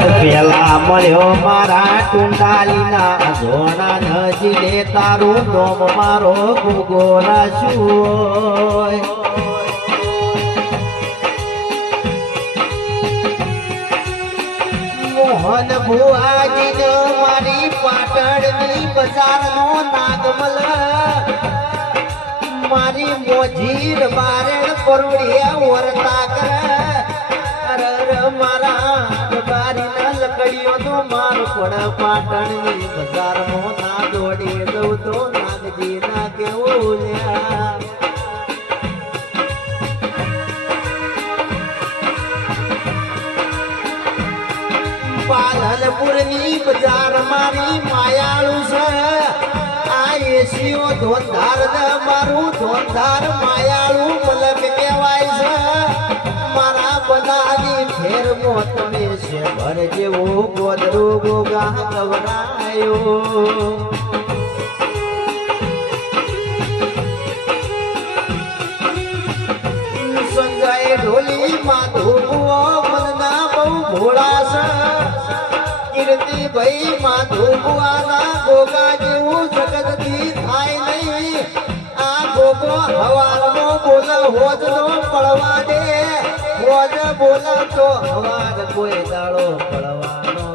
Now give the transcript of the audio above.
પેલા મળ્યો મારા ટુંડાલીના જોણા નજી લે તારું નોમ મારો ગુગો રાશું મોહન ભુવાજી મારી પાટણની બજારનો નાગમલ મારી મોજીર બારેણ પરોડિયા વરતા કર મારા બારીના લકડીઓ તો માર પડ પાટણની બજારમાં ના દોડી દઉં તો નાગજી ના કેવું લ્યા પાલનપુરની બજાર મારી માયાળુ છે આ એસીઓ ધોંધાર ને મારું ધોંધાર માયાળુ મલક કહેવાય છે મારા બનાની ફેર મોતમે છે ભર જેવો ગોદરો ગોગા ગવરાયો સંજય ઢોલી માધુઓ મનના બહુ ભોળા છે કીર્તિ ભાઈ માધુઆના ગોગા જેવું જગતથી થાય નહીં આ ગોગો હવારનો બોલ હોજનો પડવા દે હોજ બોલ તો હવાર કોઈ દાડો પડવાનો